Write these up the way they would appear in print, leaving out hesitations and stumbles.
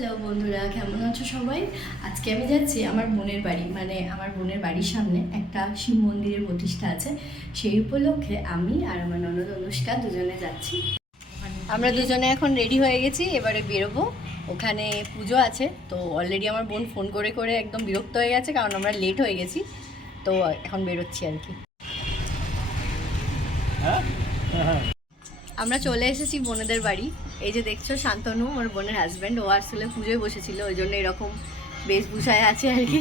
Hello বন্ধুরা, কেমন আছো সবাই? আজকে আমি যাচ্ছি আমার বোনের বাড়ি, মানে আমার বোনের বাড়ির সামনে একটা শিব মন্দিরের প্রতিষ্ঠা আছে। সেই উপলক্ষে আমি আর আমার ননদ অনুষ্কা দুজনে যাচ্ছি। আমরা দুজনে এখন রেডি হয়ে গেছি, এবারে বেরোবো। ওখানে পুজো আছে, তো অলরেডি আমার বোন ফোন করে করে একদম বিরক্ত হয়ে গেছে, কারণ আমরা লেট হয়ে গেছি। তো এখন বেরোচ্ছি আর কি। আমরা চলে এসেছি বোনেদের বাড়ি। এই যে দেখছো শান্তনু, আমার বোনের হাজব্যান্ড, ও আসলে পুজোয় বসেছিল, ওই জন্য এরকম বেশভূষায় আছে আর কি।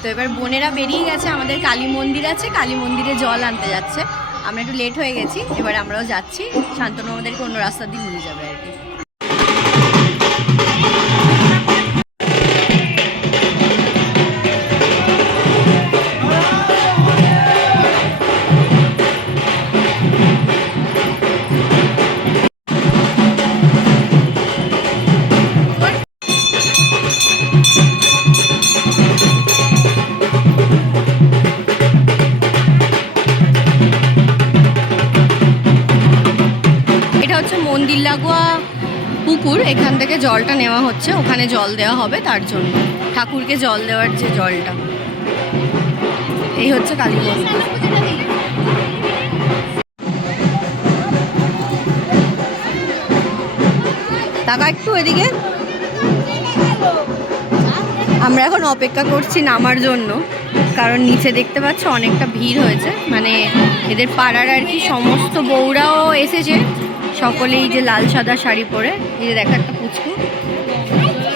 তো এবার বোনেরা বেরিয়ে গেছে, আমাদের কালী মন্দির আছে, কালী মন্দিরে জল আনতে যাচ্ছে। আমরা একটু লেট হয়ে গেছি, এবার আমরাও যাচ্ছি। শান্তনু আমাদেরকে অন্য রাস্তা দিয়ে নিয়ে যাবে আর কি। মন্দির লাগোয়া পুকুর, এখান থেকে জলটা নেওয়া হচ্ছে, ওখানে জল দেওয়া হবে, তার জন্য ঠাকুরকে জল দেওয়ার যে জলটা। এই হচ্ছে কালী মন্দির। টাকা একটু এদিকে। আমরা এখন অপেক্ষা করছি নামার জন্য, কারণ নিচে দেখতে পাচ্ছ অনেকটা ভিড় হয়েছে, মানে এদের পাড়ার আর কি সমস্ত বউরাও এসেছে, সকলেই যে লাল সাদা শাড়ি পরে। এই যে দেখা একটা পুচকু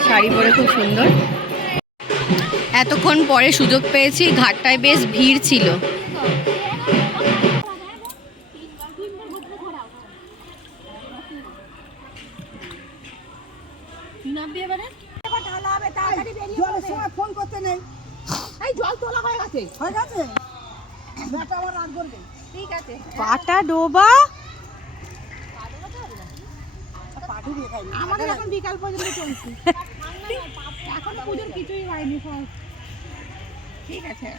শাড়ি পরে খুব সুন্দর। এতক্ষণ পরে সুযোগ পেয়েছি, ঘাটটায় বেশ ভিড় ছিল। ফোন করতে নেই, এই জল তোলা হয়ে গেছে, হয়ে গেছে। ব্যাটা আবার রাত করবে, ঠিক আছে। পাটা ডোবা আমাদের এখন বিকাল পর্যন্ত চলছে, এখনো পুজোর কিছুই হয়নি। ঠিক আছে।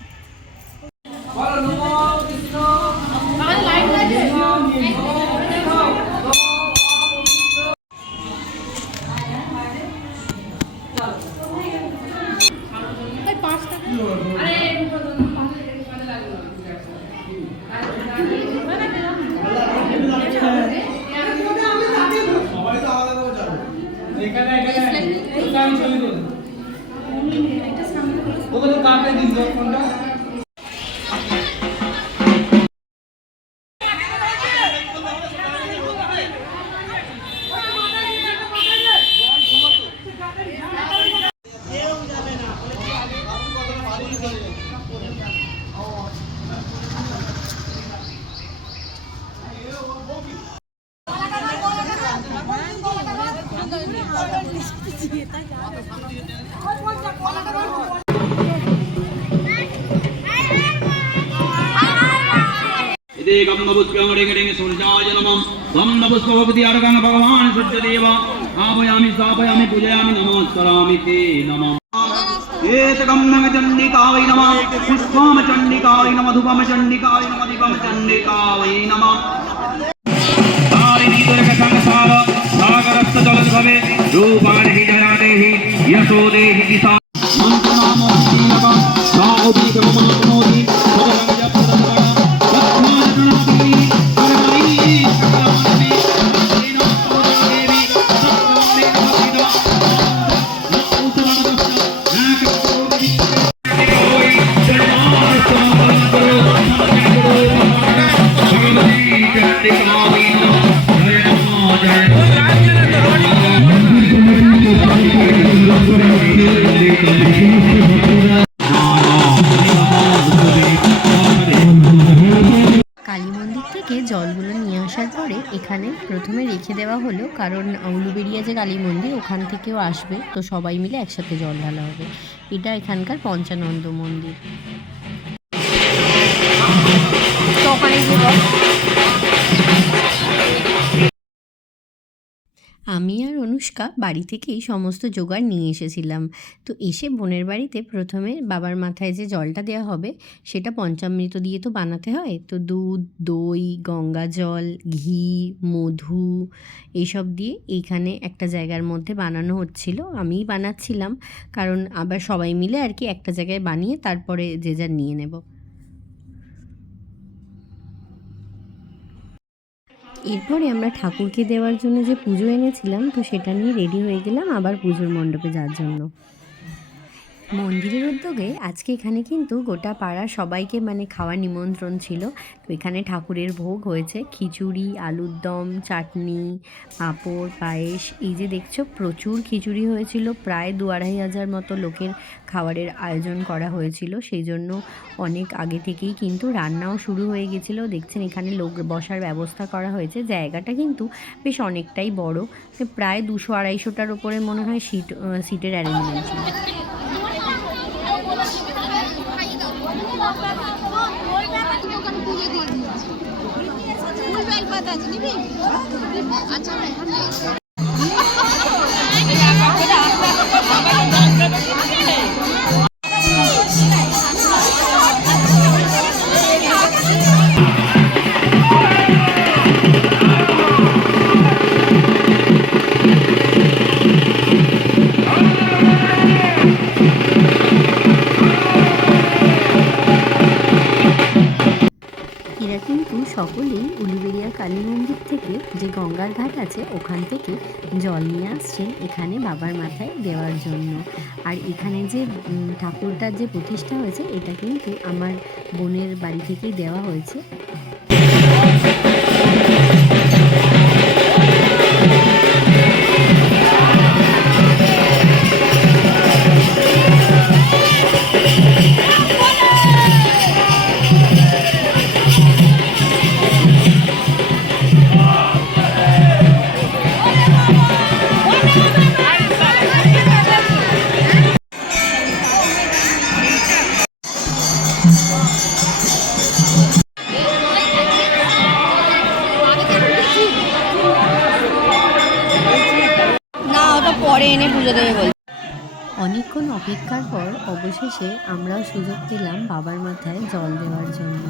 गम नभुष्कं रेंगें सूर्याय नमः गम नभुष्कवपति अर्घं भगवान् सूर्यदेव आभयामि स्थापयामि पूजयामि नमस्करामि ते नमः एतगं नम चण्डिकाय नमः पुष्पम चण्डिकाय नमः धूपम चण्डिकाय नमः दीपम चण्डिकाय नमः तारिणी दुर्गसंसार सागरस्थ जलद्भवे रूपाणि जरादेहि यशो देहि दिशा मन्त्रनामो कीलकं सागोपीतमनोति জলগুলো নিয়ে আসার পরে এখানে প্রথমে রেখে দেওয়া হলো, কারণ উলুবেড়িয়া যে কালী মন্দির ওখান থেকেও আসবে, তো সবাই মিলে একসাথে জল ঢালা হবে। এটা এখানকার পঞ্চানন্দ মন্দির। তো ওখানে আমি আর অনুষ্কা বাড়ি থেকেই সমস্ত জোগাড় নিয়ে এসেছিলাম। তো এসে বোনের বাড়িতে প্রথমে বাবার মাথায় যে জলটা দেওয়া হবে সেটা পঞ্চামৃত দিয়ে তো বানাতে হয়। তো দুধ, দই, গঙ্গা জল, ঘি, মধু এইসব দিয়ে এইখানে একটা জায়গার মধ্যে বানানো হচ্ছিল। আমিই বানাচ্ছিলাম, কারণ আবার সবাই মিলে আর কি একটা জায়গায় বানিয়ে তারপরে যে যার নিয়ে নেব। এরপরে আমরা ঠাকুরকে দেওয়ার জন্য যে পুজো এনেছিলাম, তো সেটা নিয়ে রেডি হয়ে গেলাম আবার পুজোর মণ্ডপে যাওয়ার জন্য। মন্দিরের উদ্যোগে আজকে এখানে কিন্তু গোটা পাড়া সবাইকে মানে খাওয়ার নিমন্ত্রণ ছিল। তো এখানে ঠাকুরের ভোগ হয়েছে খিচুড়ি, আলুর দম, চাটনি, পাঁপড়, পায়েস। এই যে দেখছো প্রচুর খিচুড়ি হয়েছিল, প্রায় ২-২৫০০ মতো লোকের খাবারের আয়োজন করা হয়েছিল। সেই জন্য অনেক আগে থেকেই কিন্তু রান্নাও শুরু হয়ে গেছিলো। দেখছেন এখানে লোক বসার ব্যবস্থা করা হয়েছে। জায়গাটা কিন্তু বেশ অনেকটাই বড়, প্রায় ২০০-২৫০টার ওপরে মনে হয় সিটের অ্যারেঞ্জমেন্ট ছিল। এরা কিন্তু সকলেই উলুবেড়িয়া কালী মন্দির থেকে যে গঙ্গার ঘাট আছে ওখান থেকে জল নিয়ে আসছেন এখানে বাবার মাথায় দেওয়ার জন্য। আর এখানে যে ঠাকুরটার যে প্রতিষ্ঠা হয়েছে এটা কিন্তু আমার বোনের বাড়ি থেকেই দেওয়া হয়েছে। পরে এনে পুজো দেবে বল। অনেকক্ষণ অপেক্ষার পর অবশেষে আমরাও সুযোগ পেলাম বাবার মাথায় জল দেওয়ার জন্য।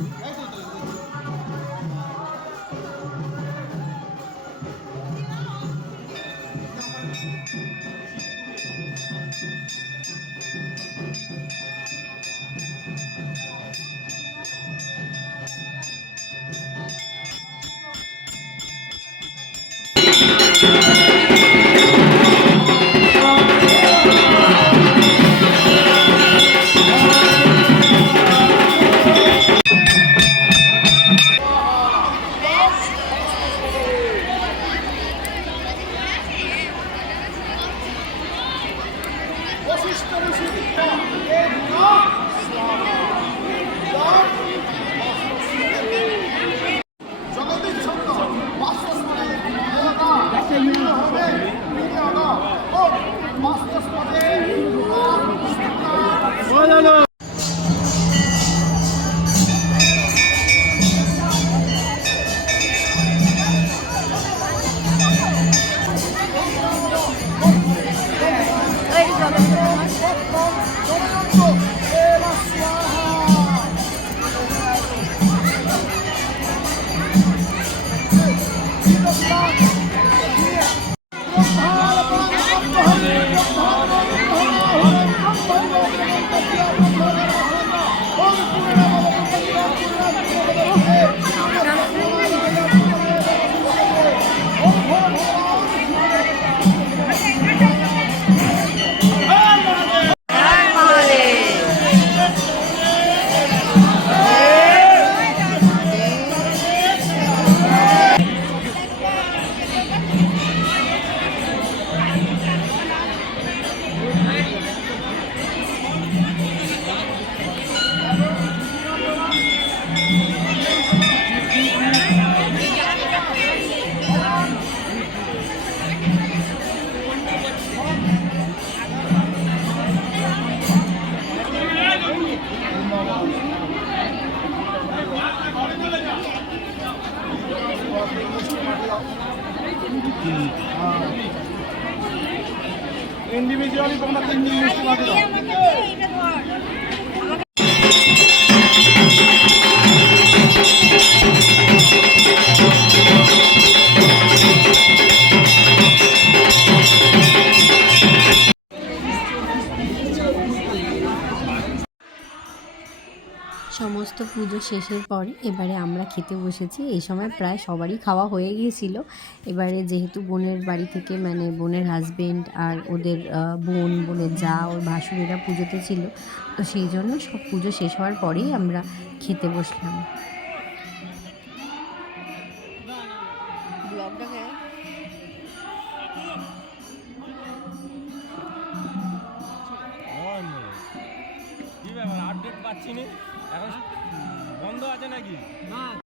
ইন্ডিভিজুয়ালি তোমরা 3 দিন মিষ্টি ভাগ দাও। সমস্ত পুজো শেষের পরে এবারে আমরা খেতে বসেছি। এই সময় প্রায় সবারই খাওয়া হয়ে গিয়েছিল। এবারে যেহেতু বোনের বাড়ি থেকে মানে বোনের হাজবেন্ড আর ওদের বোনের যা ওর ভাসুরেরা পুজোতে ছিল, তো সেই জন্য সব পুজো শেষ হওয়ার পরেই আমরা খেতে বসলাম। কি ব্যাপার আপডেট পাচ্ছি না এখন বন্ধ আছে নাকি?